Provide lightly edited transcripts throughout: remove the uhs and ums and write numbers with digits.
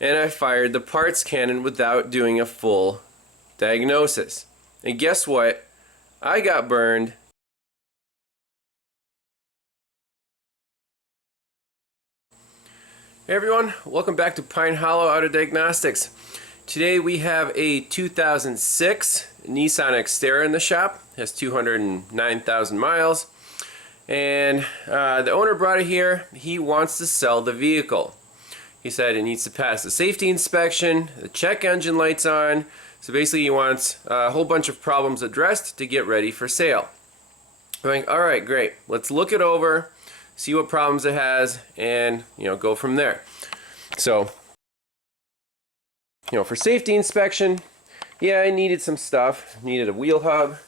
and I fired the parts cannon without doing a full diagnosis. And guess what? I got burned. Hey everyone, welcome back to Pine Hollow Auto Diagnostics. Today we have a 2006 Nissan XTerra in the shop. It has 209,000 miles. And the owner brought it here. He wants to sell the vehicle. He said it needs to pass the safety inspection, the check engine light's on. So basically he wants a whole bunch of problems addressed to get ready for sale. I'm like, alright, great. Let's look it over, see what problems it has, and go from there. So, for safety inspection, yeah, I needed some stuff. Needed a wheel hub.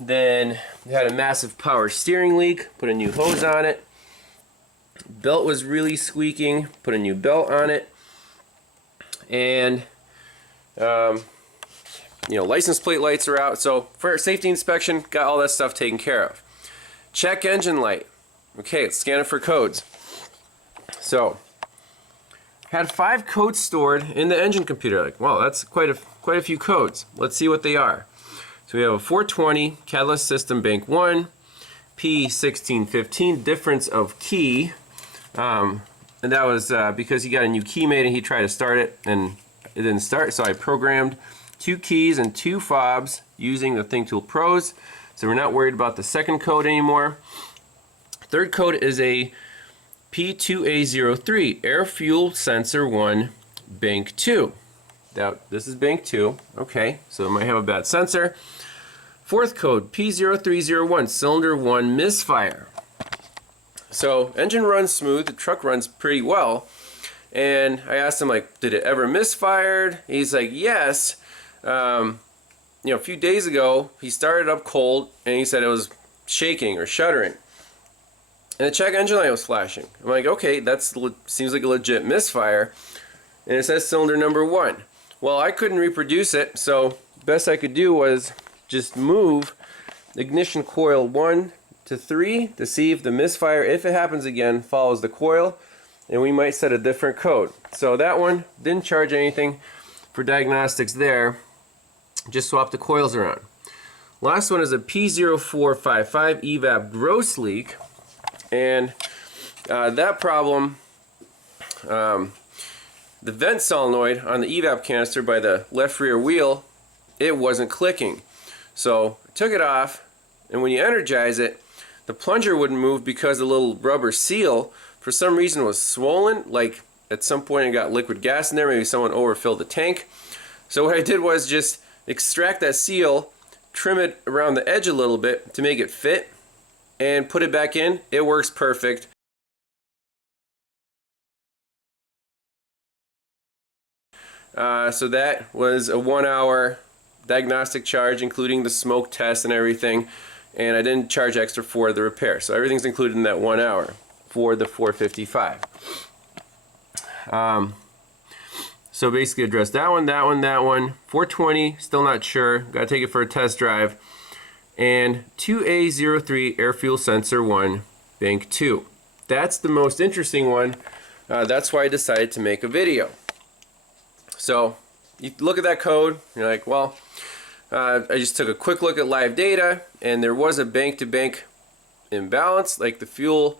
Then it had a massive power steering leak, put a new hose on it. Belt was really squeaking, put a new belt on it. And license plate lights are out. So for safety inspection, got all that stuff taken care of. Check engine light. Okay, let's scan it for codes. So had 5 codes stored in the engine computer. Like, wow, that's quite a few codes. Let's see what they are. So we have a 420 catalyst system bank 1, P1615 difference of key, and that was because he got a new key made and he tried to start it and it didn't start. So I programmed 2 keys and 2 fobs using the THINKTOOL Pros. So we're not worried about the second code anymore. Third code is a P2A03 air fuel sensor 1 bank 2. Now this is bank 2. Okay, so it might have a bad sensor. Fourth code P0301 cylinder 1 misfire. So engine runs smooth, the truck runs pretty well. And I asked him, like, did it ever misfired? He's like, yes. A few days ago he started up cold and he said it was shaking or shuddering. And the check engine light was flashing. I'm like, okay, that seems like a legit misfire. And it says cylinder number 1. Well, I couldn't reproduce it, so best I could do was just move ignition coil 1 to 3 to see if the misfire, if it happens again, follows the coil, and we might set a different code. So that one didn't charge anything for diagnostics there. Just swap the coils around. Last one is a P0455 evap gross leak. And that problem, the vent solenoid on the evap canister by the left rear wheel, it wasn't clicking. So I took it off, and when you energize it, the plunger wouldn't move because the little rubber seal for some reason was swollen. Like at some point it got liquid gas in there, maybe someone overfilled the tank. So what I did was just extract that seal, trim it around the edge a little bit to make it fit, and put it back in. It works perfect. So that was a 1-hour diagnostic charge, including the smoke test and everything, and I didn't charge extra for the repair. So everything's included in that 1 hour for the 455. So basically address that one, that one, that one. 420, still not sure. Got to take it for a test drive. And 2A03 air fuel sensor 1 bank 2. That's the most interesting one. That's why I decided to make a video. So you look at that code, you're like, well, I just took a quick look at live data, and there was a bank-to-bank imbalance. Like the fuel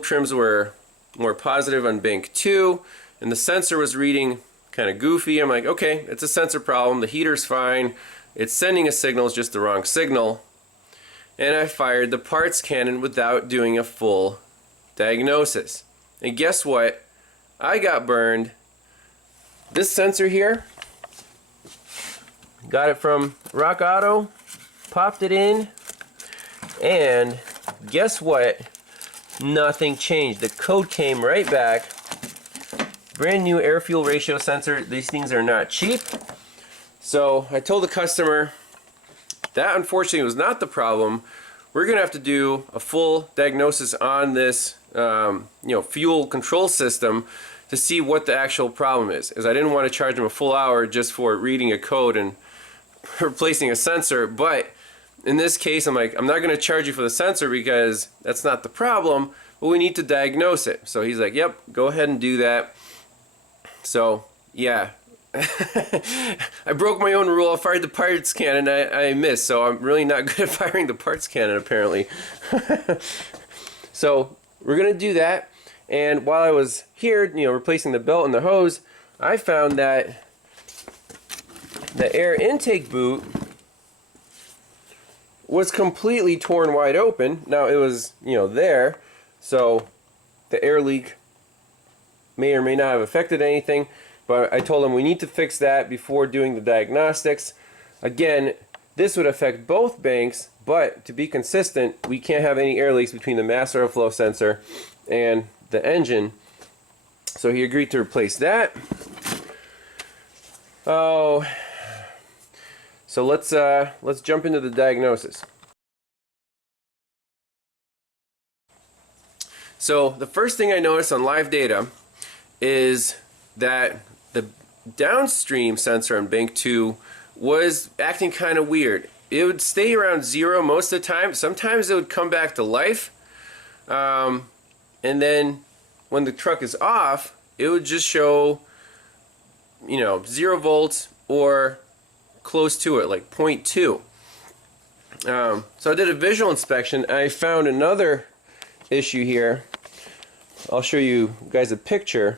trims were more positive on bank 2, and the sensor was reading kind of goofy. I'm like, okay, it's a sensor problem. The heater's fine. It's sending a signal, it's just the wrong signal. And I fired the parts cannon without doing a full diagnosis. And guess what? I got burned. This sensor here, got it from Rock Auto, popped it in, and guess what? Nothing changed. The code came right back. Brand new air fuel ratio sensor. These things are not cheap. So I told the customer that unfortunately was not the problem. We're gonna have to do a full diagnosis on this fuel control system to see what the actual problem is, as I didn't want to charge them a full hour just for reading a code and replacing a sensor. But in this case, I'm like, I'm not going to charge you for the sensor because that's not the problem, well, we need to diagnose it. So he's like, yep, go ahead and do that. So yeah, I broke my own rule. I fired the parts cannon. I missed, so I'm really not good at firing the parts cannon apparently. So we're gonna do that. And while I was here, replacing the belt and the hose, I found that the air intake boot was completely torn wide open. Now it was, there, so the air leak may or may not have affected anything, but I told him we need to fix that before doing the diagnostics. Again, this would affect both banks, but to be consistent, we can't have any air leaks between the mass airflow sensor and the engine. So he agreed to replace that. Oh, so let's jump into the diagnosis. So the first thing I noticed on live data is that the downstream sensor on bank 2 was acting kind of weird. It would stay around 0 most of the time. Sometimes it would come back to life. And then when the truck is off, it would just show, 0 volts or close to it, like 0.2. So I did a visual inspection. I found another issue here. I'll show you guys a picture.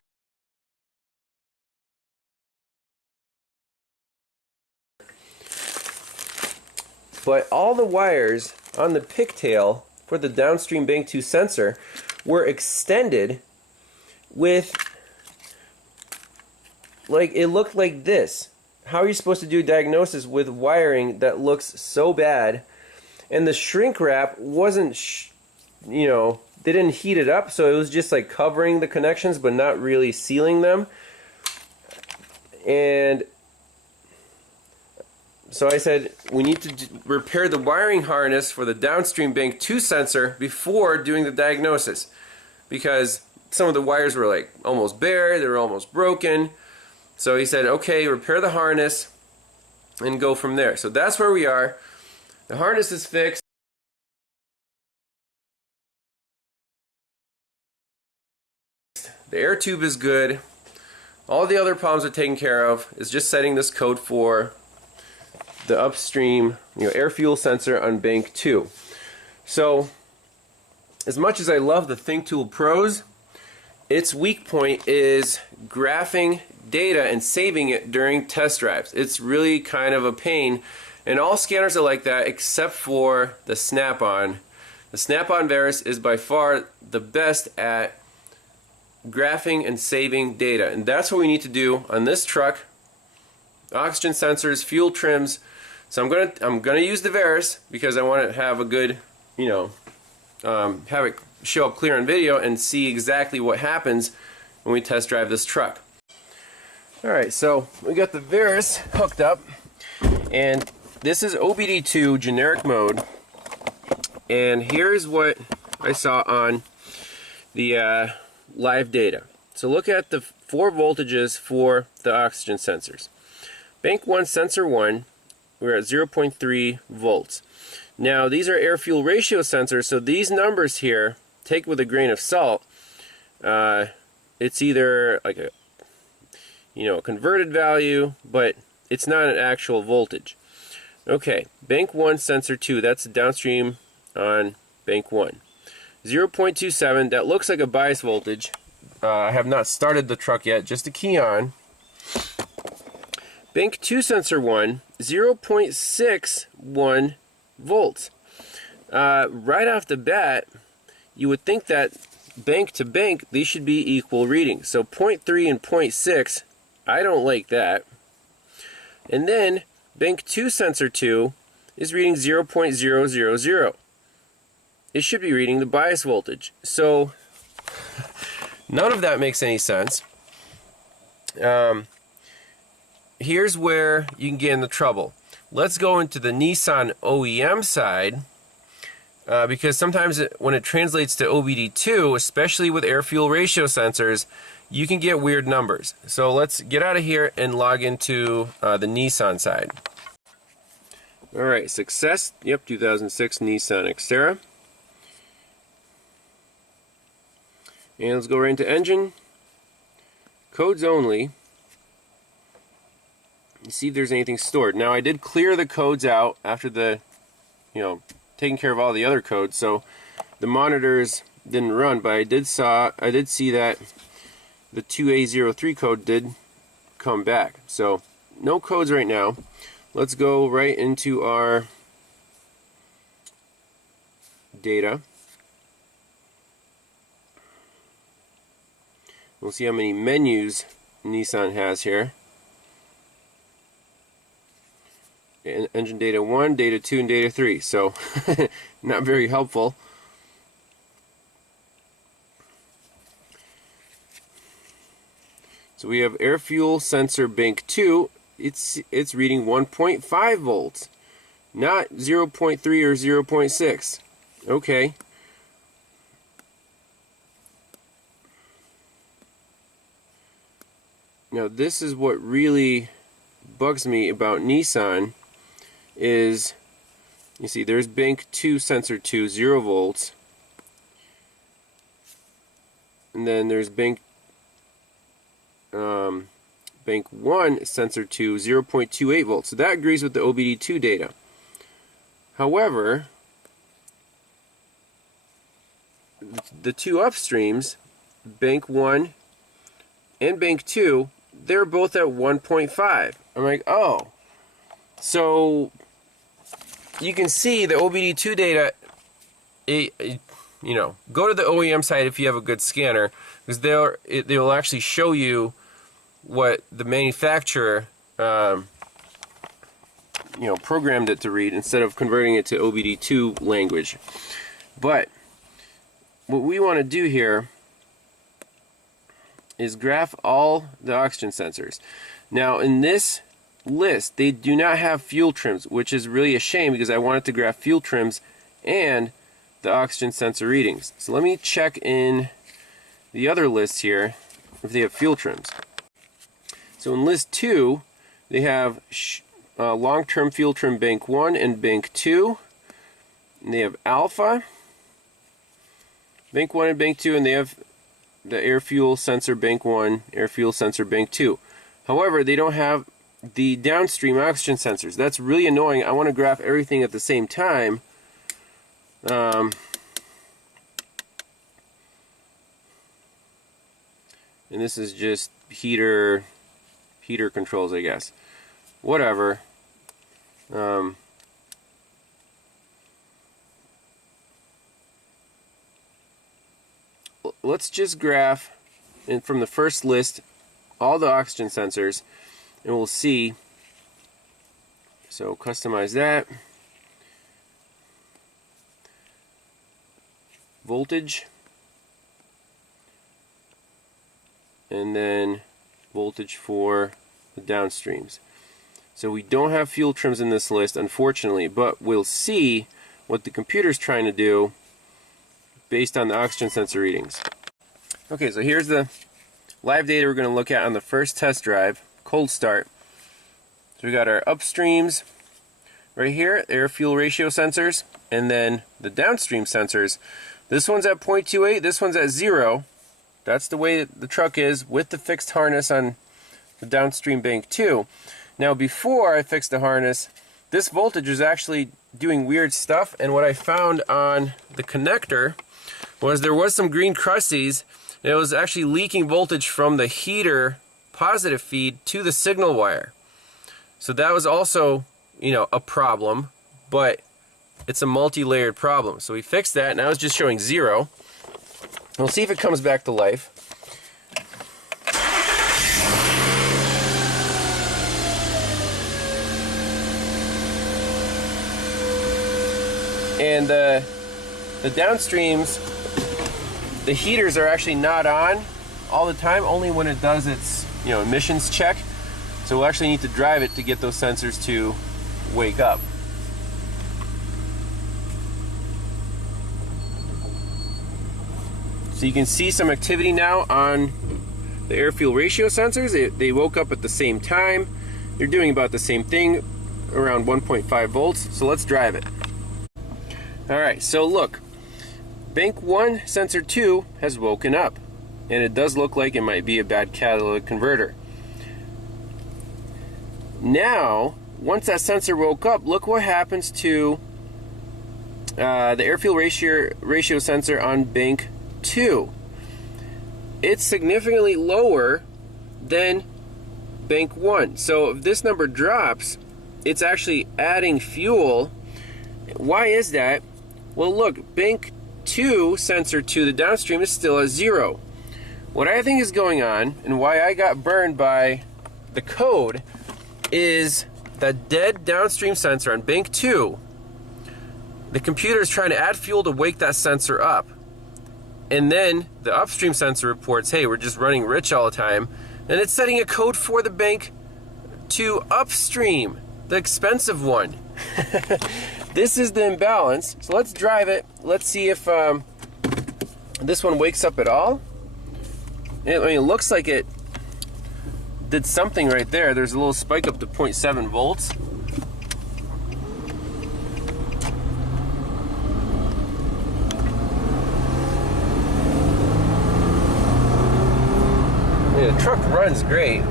But all the wires on the pigtail for the downstream bank 2 sensor were extended with, it looked like this. How are you supposed to do a diagnosis with wiring that looks so bad? And the shrink wrap wasn't, they didn't heat it up, so it was just like covering the connections but not really sealing them. And so I said, we need to repair the wiring harness for the downstream bank 2 sensor before doing the diagnosis, because some of the wires were like almost bare, they were almost broken. So he said, okay, repair the harness and go from there. So that's where we are. The harness is fixed. The air tube is good. All the other problems are taken care of. It's just setting this code for the upstream air fuel sensor on bank 2. So as much as I love the THINKTOOL Pros, its weak point is graphing data and saving it during test drives. It's really kind of a pain, and all scanners are like that except for the Snap-on. The Snap-on Verus is by far the best at graphing and saving data, and that's what we need to do on this truck. Oxygen sensors, fuel trims. So I'm gonna use the Verus because I want to have a good, have it show up clear on video and see exactly what happens when we test drive this truck. Alright, so we got the Verus hooked up, and this is OBD2 generic mode, and here's what I saw on the live data. So look at the 4 voltages for the oxygen sensors. Bank 1 sensor 1, we're at 0.3 volts. Now these are air fuel ratio sensors, so these numbers here, take with a grain of salt. It's either like a converted value, but it's not an actual voltage. Okay, bank 1 sensor 2, that's the downstream on bank 1. 0.27, that looks like a bias voltage. I have not started the truck yet, just a key on. Bank 2 sensor 1, 0.61 volts. Right off the bat, you would think that bank to bank, these should be equal readings. So 0.3 and 0.6, I don't like that. And then bank 2 sensor 2 is reading 0.000. It should be reading the bias voltage. So none of that makes any sense. Here's where you can get into trouble. Let's go into the Nissan OEM side, because sometimes when it translates to OBD2, especially with air fuel ratio sensors, you can get weird numbers. So let's get out of here and log into the Nissan side. Alright, success. Yep, 2006 Nissan XTerra. And let's go right into engine. Codes only. See if there's anything stored. Now I did clear the codes out after the, taking care of all the other codes, so the monitors didn't run, but I did see that the 2A03 code did come back. So no codes right now. Let's go right into our data. We'll see how many menus Nissan has here. Engine data 1, data 2, and data 3. So not very helpful. So we have air fuel sensor bank 2. It's reading 1.5 volts, not 0.3 or 0.6. Okay. Now this is what really bugs me about Nissan is, you see there's bank 2 sensor 2, 0 volts, and then there's bank 1 sensor 2, 0.28 volts. So that agrees with the OBD2 data. However, the two upstreams, bank 1 and bank 2, they're both at 1.5. I'm like, oh. So you can see the OBD2 data, go to the OEM site if you have a good scanner, because they will actually show you what the manufacturer programmed it to read instead of converting it to OBD2 language. But what we want to do here is graph all the oxygen sensors. Now in this list they do not have fuel trims, which is really a shame because I wanted to graph fuel trims and the oxygen sensor readings. So let me check in the other lists here if they have fuel trims. So in list 2 they have long-term fuel trim bank 1 and bank 2, and they have alpha bank 1 and bank 2, and they have the air fuel sensor bank 1, air fuel sensor bank 2. However, they don't have the downstream oxygen sensors. That's really annoying. I want to graph everything at the same time. And this is just heater controls, I guess. Whatever. Let's just graph from the first list all the oxygen sensors, and we'll see. So customize that. Voltage, and then voltage for the downstreams. So we don't have fuel trims in this list, unfortunately, but we'll see what the computer's trying to do based on the oxygen sensor readings. Okay, so here's the live data we're going to look at on the first test drive, cold start. So we got our upstreams right here, air fuel ratio sensors, and then the downstream sensors. This one's at 0.28, this one's at 0. That's the way the truck is with the fixed harness on the downstream bank 2. Now before I fixed the harness, this voltage is actually doing weird stuff, and what I found on the connector was there was some green crusties, and it was actually leaking voltage from the heater positive feed to the signal wire. So that was also, a problem, but it's a multi-layered problem. So we fixed that. Now it's just showing 0. We'll see if it comes back to life. And the downstreams, the heaters are actually not on all the time, only when it does its emissions check. So we'll actually need to drive it to get those sensors to wake up. So you can see some activity now on the air fuel ratio sensors. They woke up at the same time. They're doing about the same thing, around 1.5 volts. So let's drive it. Alright, so look, bank 1 sensor 2 has woken up. and it does look like it might be a bad catalytic converter. Now, once that sensor woke up, look what happens to the air-fuel ratio sensor on bank 2. It's significantly lower than bank 1. So if this number drops, it's actually adding fuel. Why is that? Well, look, bank 2 sensor 2, the downstream, is still at 0. What I think is going on, and why I got burned by the code, is that dead downstream sensor on bank 2. The computer is trying to add fuel to wake that sensor up. And then the upstream sensor reports, hey, we're just running rich all the time. And it's setting a code for the bank 2 upstream, the expensive one. This is the imbalance. So let's drive it. Let's see if this one wakes up at all. I mean, it looks like it did something right there. There's a little spike up to 0.7 volts. I mean, the truck runs great.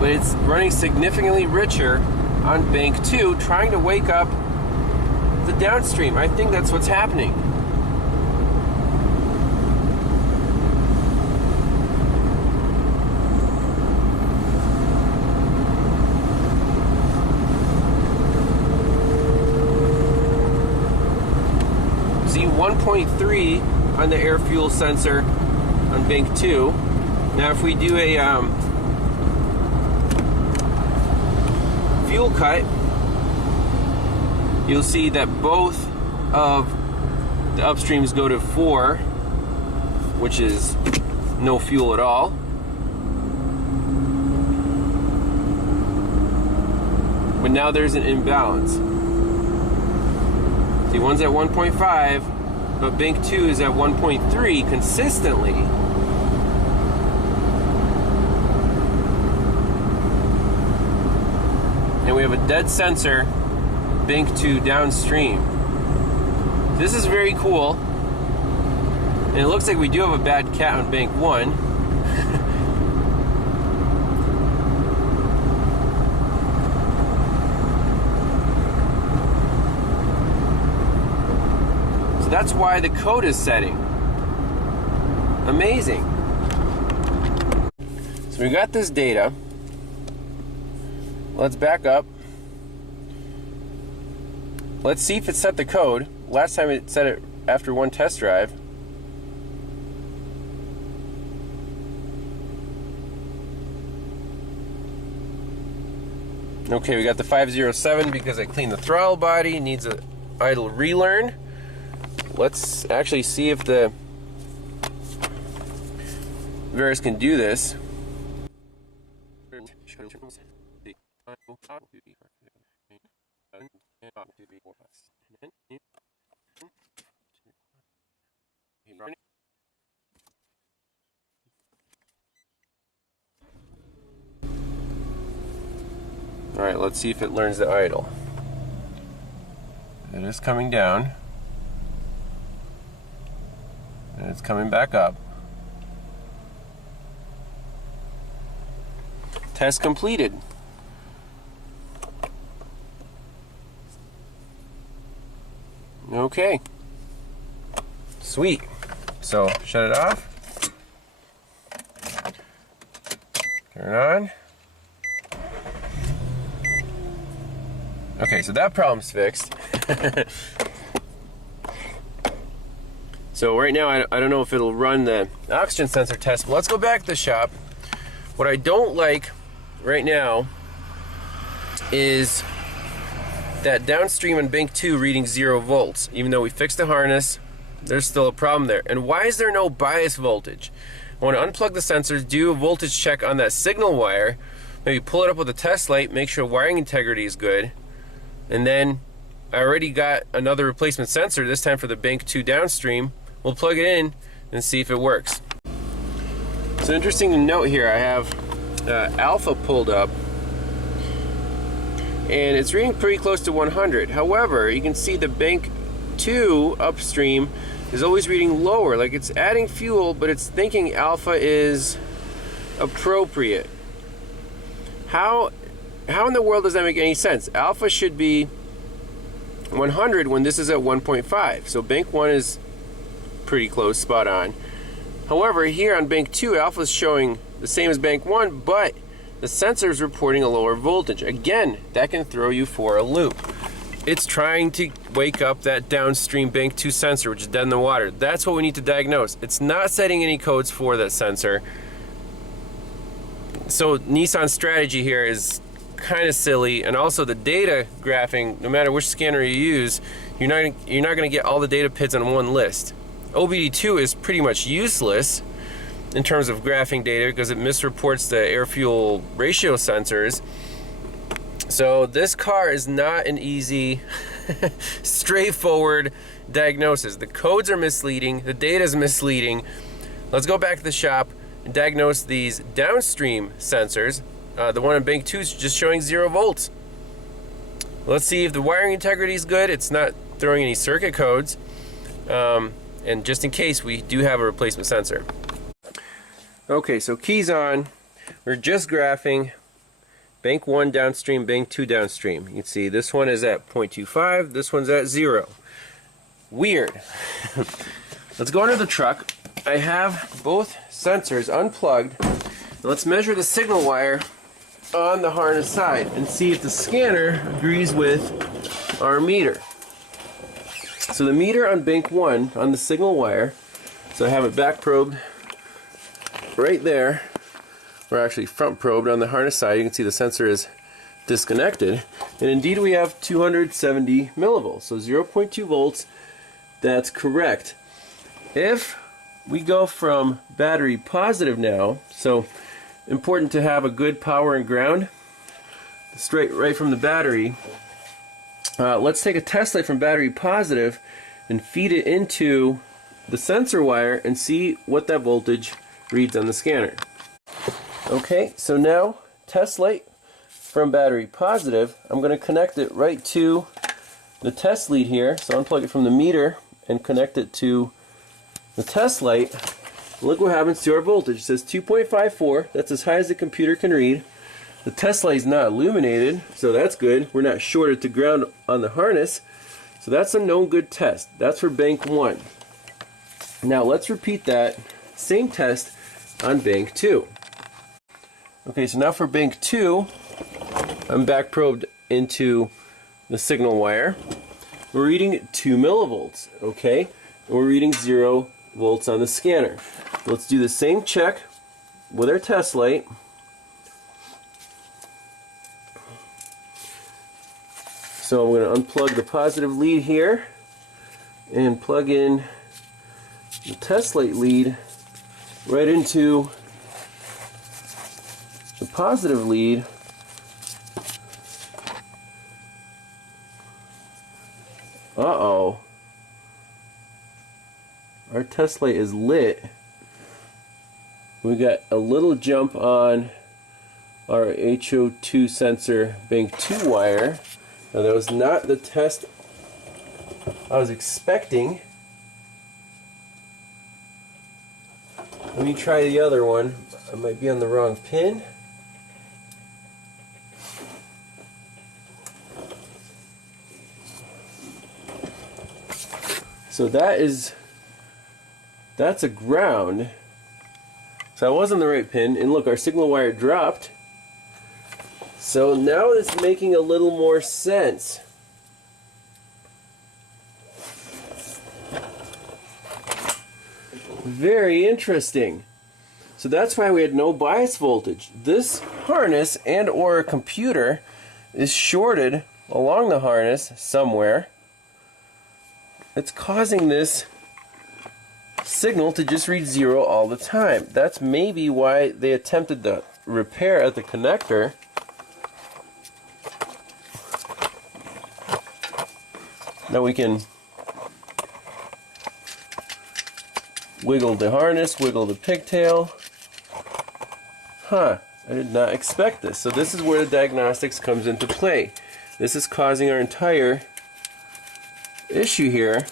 But it's running significantly richer on bank 2, trying to wake up the downstream. I think that's what's happening. See 1.3 on the air fuel sensor on bank 2. Now if we do a fuel cut, you'll see that both of the upstreams go to 4, which is no fuel at all. But now there's an imbalance. See, one's at 1.5, but bank 2 is at 1.3 consistently. And we have a dead sensor, bank 2 downstream. This is very cool. And it looks like we do have a bad cat on bank 1. So that's why the code is setting. Amazing. So we got this data. Let's back up. Let's see if it set the code. Last time it set it after one test drive. Okay, we got the 507 because I cleaned the throttle body. Needs an idle relearn. Let's actually see if the Varus can do this. Alright, let's see if it learns the idle. It is coming down. And it's coming back up. Test completed. Okay. Sweet. So, shut it off. Turn it on. Okay, so that problem's fixed. So right now, I don't know if it'll run the oxygen sensor test, but let's go back to the shop. What I don't like right now is that downstream on bank 2 reading 0 volts. Even though we fixed the harness, there's still a problem there. And why is there no bias voltage? I want to unplug the sensors, do a voltage check on that signal wire, maybe pull it up with a test light, make sure wiring integrity is good. And then I already got another replacement sensor, this time for the bank 2 downstream. We'll plug it in and see if it works. So interesting to note here, I have alpha pulled up, and it's reading pretty close to 100. However, you can see the bank 2 upstream is always reading lower, like it's adding fuel, but it's thinking alpha is appropriate. How in the world does that make any sense? Alpha should be 100 when this is at 1.5. So bank 1 is pretty close, spot on. However, here on bank 2, alpha is showing the same as bank 1, but the sensor is reporting a lower voltage. Again, that can throw you for a loop. It's trying to wake up that downstream bank 2 sensor, which is dead in the water. That's what we need to diagnose. It's not setting any codes for that sensor. So Nissan's strategy here is kind of silly, and also the data graphing, no matter which scanner you use, you're not going to get all the data PIDs on one list. OBD2 is pretty much useless in terms of graphing data because it misreports the air-fuel ratio sensors. So this car is not an easy, straightforward diagnosis. The codes are misleading, the data is misleading. Let's go back to the shop and diagnose these downstream sensors. The one in bank 2 is just showing 0 volts. Let's see if the wiring integrity is good. It's not throwing any circuit codes. And just in case, we do have a replacement sensor. Okay, so keys on. We're just graphing bank 1 downstream, bank 2 downstream. You can see this one is at 0.25, this one's at 0. Weird. Let's go under the truck. I have both sensors unplugged. Let's measure the signal wire on the harness side and see if the scanner agrees with our meter. So the meter on bank 1 on the signal wire, so I have it back probed right there, or actually front probed on the harness side. You can see the sensor is disconnected, and indeed we have 270 millivolts, so 0.2 volts. That's correct. If we go from battery positive now, so important to have a good power and ground right from the battery. Let's take a test light from battery positive and feed it into the sensor wire and see what that voltage reads on the scanner. Okay, so now test light from battery positive. I'm going to connect it right to the test lead here. So unplug it from the meter and connect it to the test light. Look what happens to our voltage. It says 2.54. That's as high as the computer can read. The test light is not illuminated, so that's good. We're not shorted to ground on the harness. So that's a known good test. That's for bank 1. Now let's repeat that same test on bank 2. Okay, so now for bank 2, I'm back probed into the signal wire. We're reading 2 millivolts, okay? And we're reading 0 volts on the scanner. Let's do the same check with our test light. So I'm going to unplug the positive lead here and plug in the test light lead right into the positive lead. Uh-oh. Our test light is lit. We got a little jump on our HO2 sensor bank 2 wire. Now that was not the test I was expecting. Let me try the other one. I might be on the wrong pin. So that's a ground. So I was on the right pin, and look, our signal wire dropped. So now it's making a little more sense. Very interesting. So that's why we had no bias voltage. This harness and or a computer is shorted along the harness somewhere. It's causing this signal to just read 0 all the time. That's maybe why they attempted the repair at the connector. Now we can wiggle the harness, wiggle the pigtail. Huh, I did not expect this. So this is where the diagnostics comes into play. This is causing our entire issue here.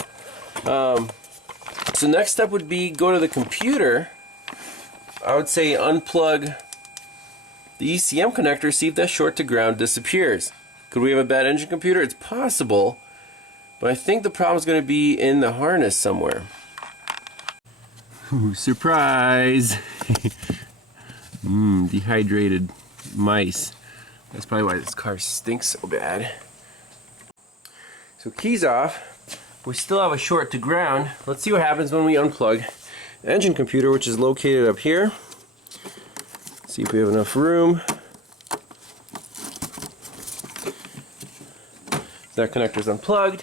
So next step would be go to the computer. I would say unplug the ECM connector, see if that short to ground disappears. Could we have a bad engine computer? It's possible, but I think the problem is going to be in the harness somewhere. Ooh, surprise! Dehydrated mice. That's probably why this car stinks so bad. So keys off. We still have a short to ground. Let's see what happens when we unplug the engine computer, which is located up here. See if we have enough room. That connector's unplugged.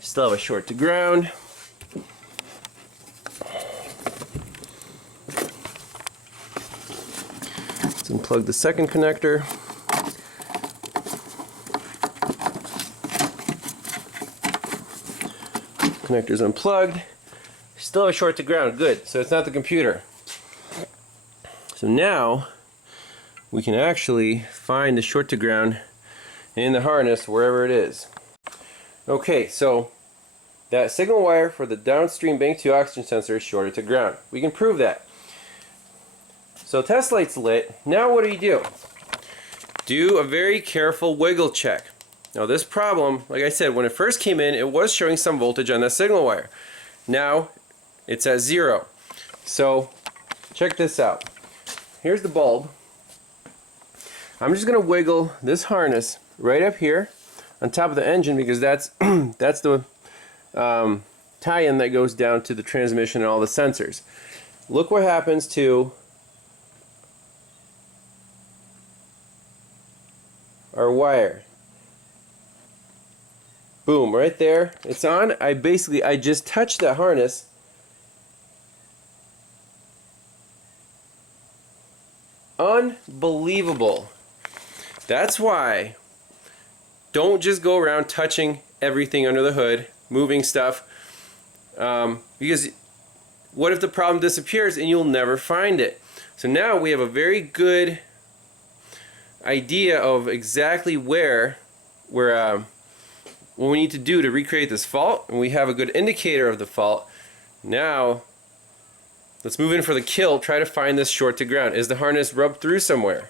Still have a short to ground. Let's unplug the second connector. Connector's unplugged. Still have a short to ground. Good. So it's not the computer. So now we can actually find the short to ground in the harness wherever it is. Okay, so that signal wire for the downstream bank 2 oxygen sensor is shorted to ground. We can prove that. So test light's lit. Now what do? Do a very careful wiggle check. Now this problem, like I said, when it first came in, it was showing some voltage on that signal wire. Now it's at 0. So check this out. Here's the bulb. I'm just going to wiggle this harness right up here on top of the engine because that's that's the tie-in that goes down to the transmission and all the sensors. Look what happens to our wire. Boom, right there. It's on. I just touched that harness. Unbelievable. That's why don't just go around touching everything under the hood, moving stuff, because what if the problem disappears and you'll never find it? So now we have a very good idea of exactly what we need to do to recreate this fault, and we have a good indicator of the fault. Now let's move in for the kill. Try to find this short to ground. Is the harness rubbed through somewhere?